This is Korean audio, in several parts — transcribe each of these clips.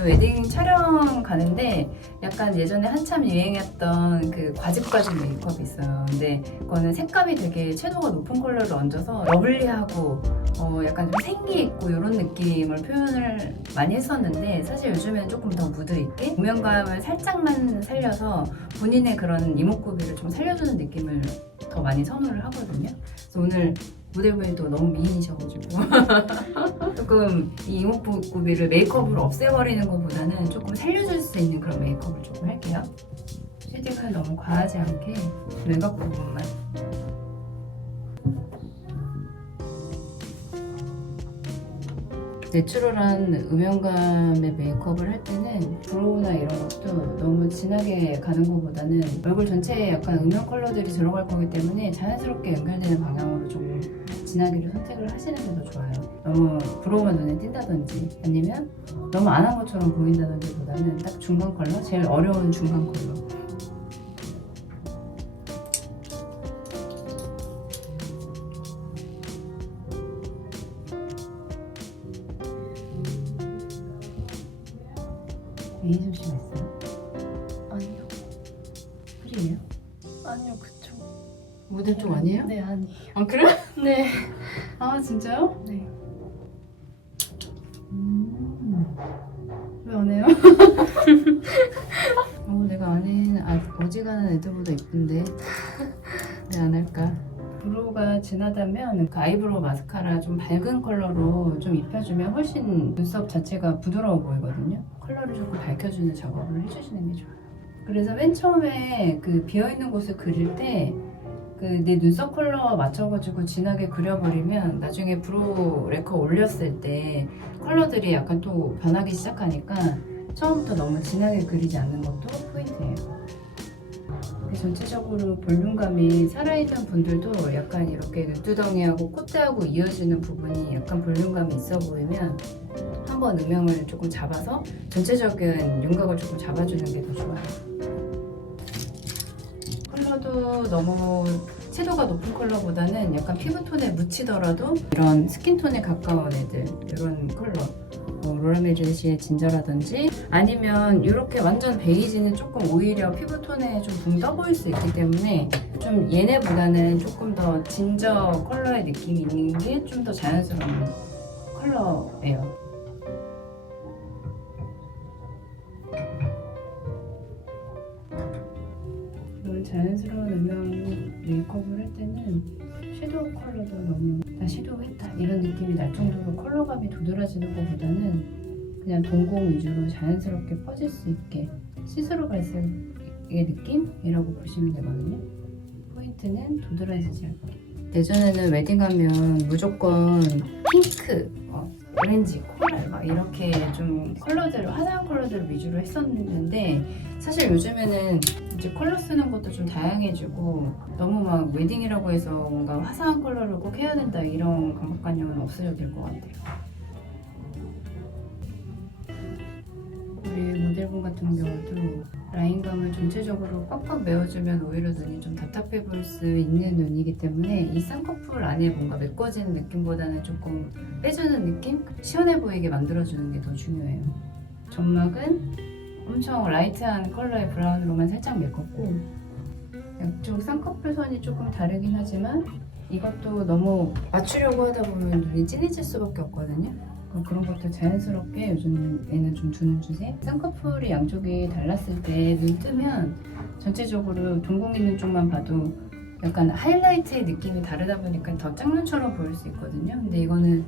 요즘 웨딩 촬영 가는데 약간 예전에 한참 유행했던 그 과즙 메이크업이 있어요. 근데 그거는 색감이 되게 채도가 높은 컬러를 얹어서 러블리하고 약간 좀 생기 있고 이런 느낌을 표현을 많이 했었는데, 사실 요즘엔 조금 더 무드 있게 음영감을 살짝만 살려서 본인의 그런 이목구비를 좀 살려주는 느낌을 더 많이 선호를 하거든요. 그래서 오늘 모델분이 또 너무 미인이셔가지고 조금 이 이목구비를 메이크업으로 없애버리는 것보다는 조금 살려줄 수 있는 그런 메이크업을 조금 할게요. 쉐딩을 너무 과하지 않게 외곽 부분만. 내추럴한 음영감의 메이크업을 할 때는 브로우나 이런 것도 너무 진하게 가는 것보다는 얼굴 전체에 약간 음영 컬러들이 들어갈 거기 때문에 자연스럽게 연결되는 방향으로 좀 진하게를 선택을 하시는 게 더 좋아요. 너무 브로우가 눈에 띈다든지 아니면 너무 안 한 것처럼 보인다든지 보다는 딱 중간 컬러, 제일 어려운 중간 컬러. 메이저 씨 했어요? 아니요. 프리예요? 아니요, 그쵸. 모델 쪽 아니에요? 네, 아니에요. 아 그래? 네. 아 진짜요? 네. 왜 안 해요? 내가 아는 어지간한 애들보다 이쁜데 왜 안 할까? 브로우가 진하다면 그 아이브로우 마스카라 좀 밝은 컬러로 좀 입혀주면 훨씬 눈썹 자체가 부드러워 보이거든요. 컬러를 조금 밝혀주는 작업을 해주시는 게 좋아요. 그래서 맨 처음에 그 비어있는 곳을 그릴 때 그 내 눈썹 컬러 맞춰가지고 진하게 그려버리면 나중에 브로우 래커 올렸을 때 컬러들이 약간 또 변하기 시작하니까 처음부터 너무 진하게 그리지 않는 것도 포인트예요. 전체적으로 볼륨감이 살아있는 분들도 약간 이렇게 눈두덩이하고 콧대하고 이어지는 부분이 약간 볼륨감이 있어 보이면 한번 음영을 조금 잡아서 전체적인 윤곽을 조금 잡아주는 게 더 좋아요. 컬러도 너무 채도가 높은 컬러보다는 약간 피부톤에 묻히더라도 이런 스킨톤에 가까운 애들, 이런 컬러, 로라메르시의 진저라든지 아니면 이렇게 완전 베이지는 조금 오히려 피부톤에 좀 붕 떠 보일 수 있기 때문에 좀 얘네보다는 조금 더 진저 컬러의 느낌이 있는 게 좀 더 자연스러운 컬러예요. 이런 자연스러운 음영 메이크업을 할 때는 섀도우 컬러도 너무 나 섀도우 했다 이런 느낌이 날 정도로 컬러감이 도드라지는 것보다는 그냥 동공 위주로 자연스럽게 퍼질 수 있게 시스루 발색의 느낌이라고 보시면 되거든요. 포인트는 도드라지지 않게. 예전에는 웨딩 가면 무조건 핑크, 오렌지, 코랄 막 이렇게 좀 컬러들을 화사한 컬러들을 위주로 했었는데, 사실 요즘에는 이제 컬러 쓰는 것도 좀 다양해지고 너무 막 웨딩이라고 해서 뭔가 화사한 컬러를 꼭 해야 된다 이런 강박관념은 없어져도 될 것 같아요. 우리 모델분 같은 경우도 라인감을 전체적으로 꽉꽉 메워주면 오히려 눈이 좀 답답해 보일 수 있는 눈이기 때문에 이 쌍꺼풀 안에 뭔가 메꿔지는 느낌보다는 조금 빼주는 느낌? 시원해 보이게 만들어주는 게 더 중요해요. 점막은 엄청 라이트한 컬러의 브라운으로만 살짝 메꿨고, 양쪽 쌍꺼풀 선이 조금 다르긴 하지만 이것도 너무 맞추려고 하다 보면 눈이 진해질 수밖에 없거든요. 그런 것도 자연스럽게 요즘에는 좀 두는 추세. 쌍꺼풀이 양쪽이 달랐을 때 눈 뜨면 전체적으로 동공 있는 쪽만 봐도 약간 하이라이트의 느낌이 다르다 보니까 더 짝눈처럼 보일 수 있거든요. 근데 이거는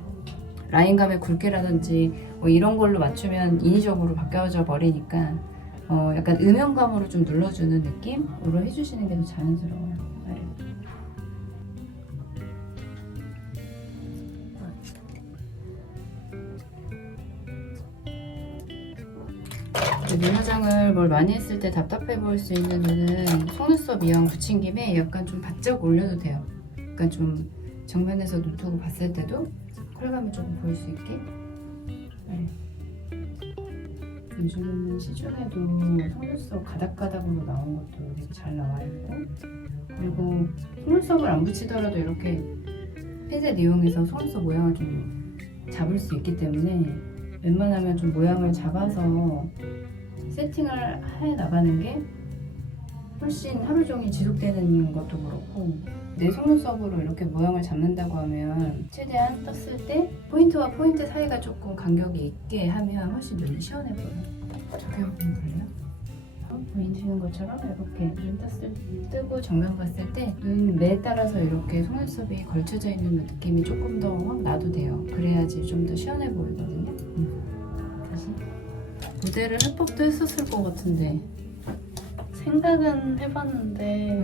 라인감의 굵기라든지 뭐 이런 걸로 맞추면 인위적으로 바뀌어져 버리니까 약간 음영감으로 좀 눌러주는 느낌으로 해주시는 게 더 자연스러워요. 눈 화장을 뭘 많이 했을 때 답답해 보일 수 있는 눈은 속눈썹 이왕 붙인 김에 약간 좀 바짝 올려도 돼요. 약간 좀 정면에서 눈 뜨고 봤을 때도 컬감이 조금 보일 수 있게. 네. 요즘은 시중에도 속눈썹 가닥가닥으로 나온 것도 되게 잘 나와 있고, 그리고 속눈썹을 안 붙이더라도 이렇게 핀셋 이용해서 속눈썹 모양을 좀 잡을 수 있기 때문에 웬만하면 좀 모양을 잡아서 세팅을 해 나가는 게 훨씬 하루 종일 지속되는 것도 그렇고, 내 속눈썹으로 이렇게 모양을 잡는다고 하면 최대한 떴을 때 포인트와 포인트 사이가 조금 간격이 있게 하면 훨씬 눈이 시원해 보여요. 저기 한번 볼래요? 보이시는 것처럼 이렇게 눈 뜨고 정면 봤을 때 눈매에 따라서 이렇게 속눈썹이 걸쳐져 있는 느낌이 조금 더 확 나도 돼요. 그래야지 좀 더 시원해 보이거든요. 다시 모델을 할 법도 했었을 것 같은데. 생각은 해봤는데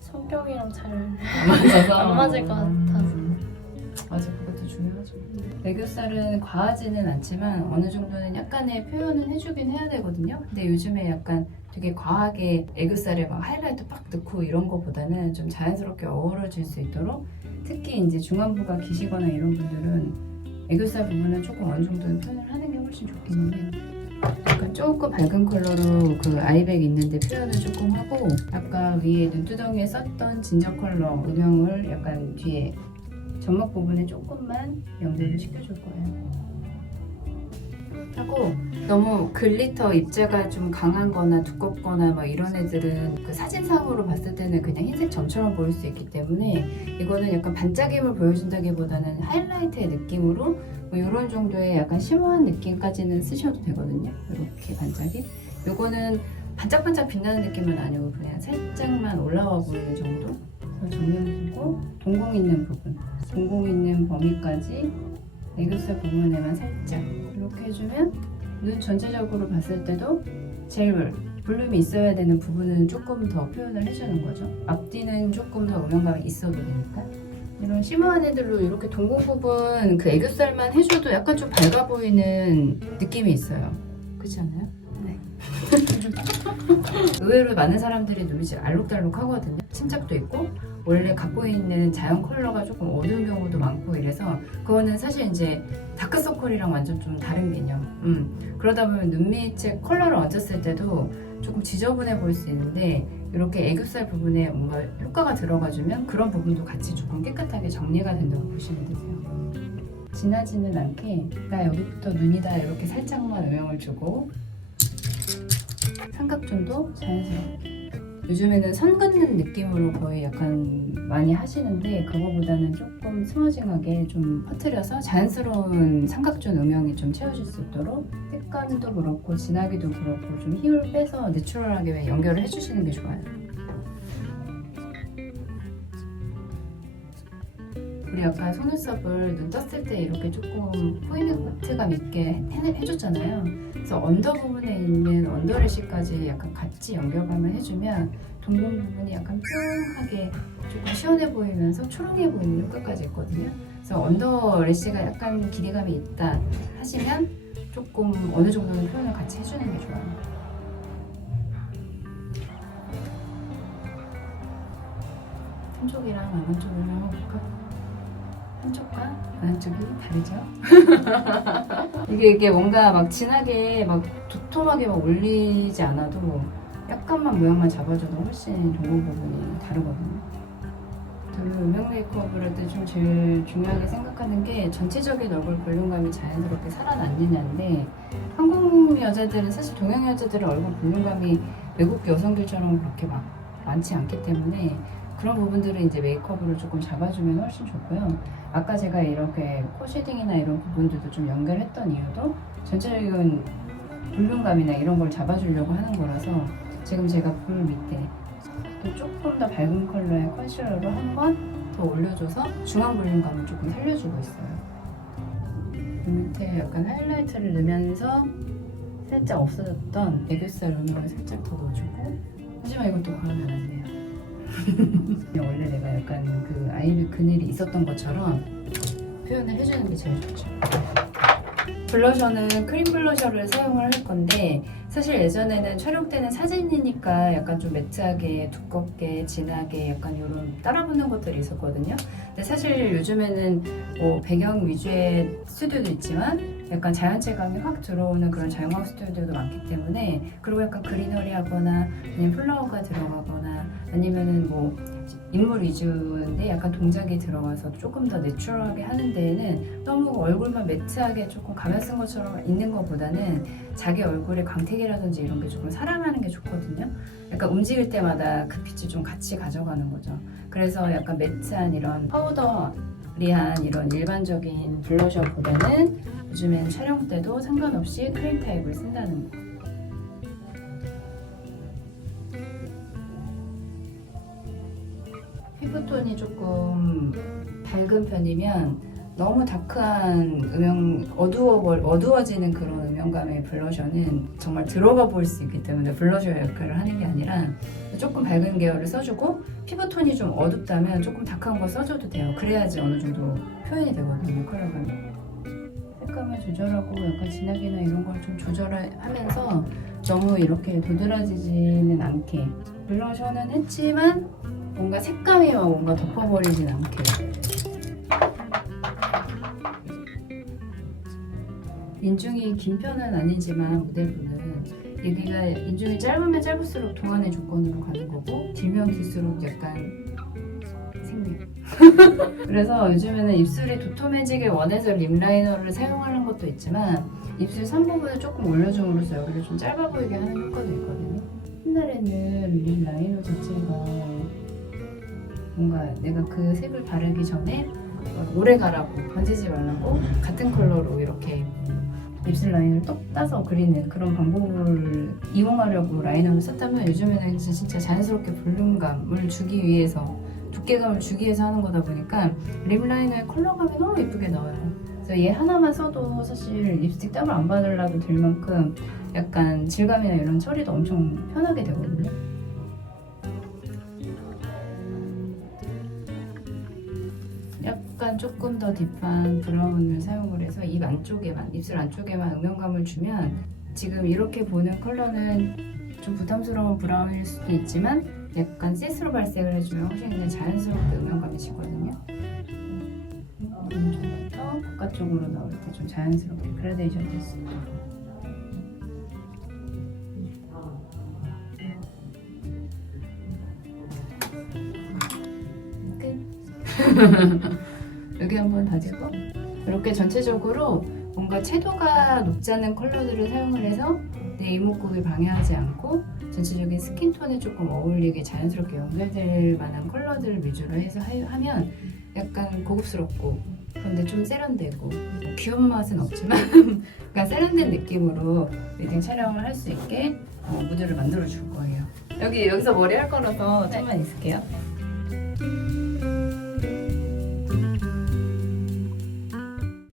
성격이랑 잘 안 맞을 것 같아서. 맞아, 그것도 중요하죠. 애교살은 과하지는 않지만 어느 정도는 약간의 표현은 해주긴 해야 되거든요. 근데 요즘에 약간 되게 과하게 애교살에 막 하이라이터 팍 넣고 이런 거보다는 좀 자연스럽게 어우러질 수 있도록, 특히 이제 중안부가 기시거나 이런 분들은 애교살 부분은 조금 어느 정도는 표현을 하는 게 훨씬 좋기는 해요. 약간 조금 밝은 컬러로 그 아이백 있는데 표현을 조금 하고, 아까 위에 눈두덩이에 썼던 진저 컬러 음영을 약간 뒤에 점막 부분에 조금만 연결을 시켜줄 거예요. 하고, 너무 글리터 입자가 좀 강한 거나 두껍거나 막 이런 애들은 그 사진상으로 봤을 때는 그냥 흰색 점처럼 보일 수 있기 때문에, 이거는 약간 반짝임을 보여준다기보다는 하이라이트의 느낌으로 뭐 이런 정도의 약간 심오한 느낌까지는 쓰셔도 되거든요. 이렇게 반짝임. 요거는 반짝반짝 빛나는 느낌은 아니고 그냥 살짝만 올라와 보이는 정도. 그래서 정면 보고 동공 있는 부분, 동공 있는 범위까지 애교살 부분에만 살짝 이렇게 해주면 눈 전체적으로 봤을 때도 제일 볼륨이 있어야 되는 부분은 조금 더 표현을 해주는 거죠. 앞뒤는 조금 더 음영감이 있어도 되니까. 이런 심오한 애들로 이렇게 동공 부분 그 애교살만 해줘도 약간 좀 밝아 보이는 느낌이 있어요. 그렇지 않아요? 네. 의외로 많은 사람들이 눈이 지금 알록달록하거든요. 침착도 있고 원래 갖고 있는 자연 컬러가 조금 어두운 경우도 많고 이래서, 그거는 사실 이제 다크서클이랑 완전 좀 다른 개념. 그러다 보면 눈 밑에 컬러를 얹었을 때도 조금 지저분해 보일 수 있는데, 이렇게 애교살 부분에 뭔가 효과가 들어가주면 그런 부분도 같이 조금 깨끗하게 정리가 된다고 보시면 되세요. 진하지는 않게 나 여기부터 눈이다 이렇게 살짝만 음영을 주고, 삼각존도 자연스럽게. 요즘에는 선 긋는 느낌으로 거의 약간 많이 하시는데, 그거보다는 조금 스머징하게 좀 퍼뜨려서 자연스러운 삼각존 음영이 좀 채워질 수 있도록 색감도 그렇고 진하기도 그렇고 좀 힘을 빼서 내추럴하게 연결을 해주시는 게 좋아요. 우리 아까 속눈썹을 눈 떴을 때 이렇게 조금 포인트감 있게 해줬잖아요. 그래서 언더 부분에 있는 언더래쉬까지 약간 같이 연결감을 해주면 동공 부분이 약간 뿅하게 조금 시원해 보이면서 초롱해 보이는 효과까지 있거든요. 그래서 언더래쉬가 약간 길이감이 있다 하시면 조금 어느 정도는 표현을 같이 해주는 게 좋아요. 한쪽이랑 안 한쪽을 한번 볼까? 한쪽과 안쪽이 다르죠? 이게 뭔가 막 진하게 막 도톰하게 막 올리지 않아도 약간만 모양만 잡아줘도 훨씬 동공 부분이 다르거든요. 저는 음영 메이크업을 할 때 좀 제일 중요하게 생각하는 게 전체적인 얼굴 볼륨감이 자연스럽게 살아났느냐인데, 한국 여자들은 사실 동양 여자들은 얼굴 볼륨감이 외국 여성들처럼 그렇게 막 많지 않기 때문에 그런 부분들을 이제 메이크업으로 조금 잡아주면 훨씬 좋고요. 아까 제가 이렇게 코 쉐딩이나 이런 부분들도 좀 연결했던 이유도 전체적인 볼륨감이나 이런 걸 잡아주려고 하는 거라서, 지금 제가 볼 밑에 또 조금 더 밝은 컬러의 컨실러로 한 번 더 올려줘서 중앙 볼륨감을 조금 살려주고 있어요. 볼 밑에 약간 하이라이트를 넣으면서 살짝 없어졌던 애교살 음영을 살짝 더 넣어주고, 하지만 이것도 과하면 안 돼요. 원래 내가 약간 그 아이를 그늘이 있었던 것처럼 표현을 해주는 게 제일 좋죠. 블러셔는 크림 블러셔를 사용을 할 건데, 사실 예전에는 촬영 때는 사진이니까 약간 좀 매트하게 두껍게 진하게 약간 이런 따라붙는 것들이 있었거든요. 근데 사실 요즘에는 뭐 배경 위주의 스튜디오도 있지만 약간 자연체감이 확 들어오는 그런 자연광 스튜디오도 많기 때문에, 그리고 약간 그리너리 하거나 아니면 플라워가 들어가거나 아니면은 뭐 인물 위주인데 약간 동작이 들어가서 조금 더 내추럴하게 하는 데에는 너무 얼굴만 매트하게 조금 가면 쓴 것처럼 있는 것보다는 자기 얼굴에 광택이라든지 이런 게 조금 살아나는 게 좋거든요. 약간 움직일 때마다 그 빛을 좀 같이 가져가는 거죠. 그래서 약간 매트한 이런 파우더리한 이런 일반적인 블러셔보다는 요즘엔 촬영 때도 상관없이 크림 타입을 쓴다는 거. 피부톤이 조금 밝은 편이면 너무 다크한 어두워지는 그런 음영감의 블러셔는 정말 들어가 보일 수 있기 때문에 블러셔 역할을 하는 게 아니라 조금 밝은 계열을 써주고 피부톤이 좀 어둡다면 조금 다크한 거 써줘도 돼요. 그래야지 어느 정도 표현이 되거든요, 컬러감이. 색감을 조절하고 약간 진하기나 이런 걸 좀 조절하면서 너무 이렇게 도드라지지는 않게 블러셔는 했지만 뭔가 색감이 뭔가 덮어버리진 않게. 인중이 긴 편은 아니지만 모델분은 여기가 인중이 짧으면 짧을수록 동안의 조건으로 가는 거고 길면 길수록 약간 생략. 그래서 요즘에는 입술이 도톰해지길 원해서 립 라이너를 사용하는 것도 있지만 입술 선 부분을 조금 올려줌으로써 여기를 좀 짧아 보이게 하는 효과도 있거든요. 옛날에는 립 라이너 자체가 뭔가 내가 그 색을 바르기 전에 오래 가라고 번지지 말라고 같은 컬러로 이렇게 입술 라인을 똑 따서 그리는 그런 방법을 이용하려고 라이너를 썼다면 요즘에는 진짜 자연스럽게 볼륨감을 주기 위해서 두께감을 주기 위해서 하는 거다 보니까 립 라이너의 컬러감이 너무 예쁘게 나와요. 그래서 얘 하나만 써도 사실 립스틱 땀을 안 받으려도 될 만큼 약간 질감이나 이런 처리도 엄청 편하게 되거든요. 약간 조금 더 딥한 브라운을 사용을 해서 입 안쪽에만, 입술 안쪽에만 음영감을 주면 지금 이렇게 보는 컬러는 좀 부담스러운 브라운일 수도 있지만 약간 시스루 발색을 해주면 훨씬 그냥 자연스럽게 음영감이 지거든요. 오른쪽부터 바깥쪽으로 나올 때 좀 자연스럽게 그라데이션 될 수 있도록. 여기 한번 다지고 이렇게 전체적으로 뭔가 채도가 높지 않은 컬러들을 사용을 해서 내 이목구비 방해하지 않고 전체적인 스킨톤에 조금 어울리게 자연스럽게 연결될 만한 컬러들을 위주로 해서 하면 약간 고급스럽고 그런데 좀 세련되고 귀여운 맛은 없지만 약간 세련된 느낌으로 웨딩 촬영을 할 수 있게 무드를 만들어 줄 거예요. 여기서 머리 할 거라서 좀만 있을게요.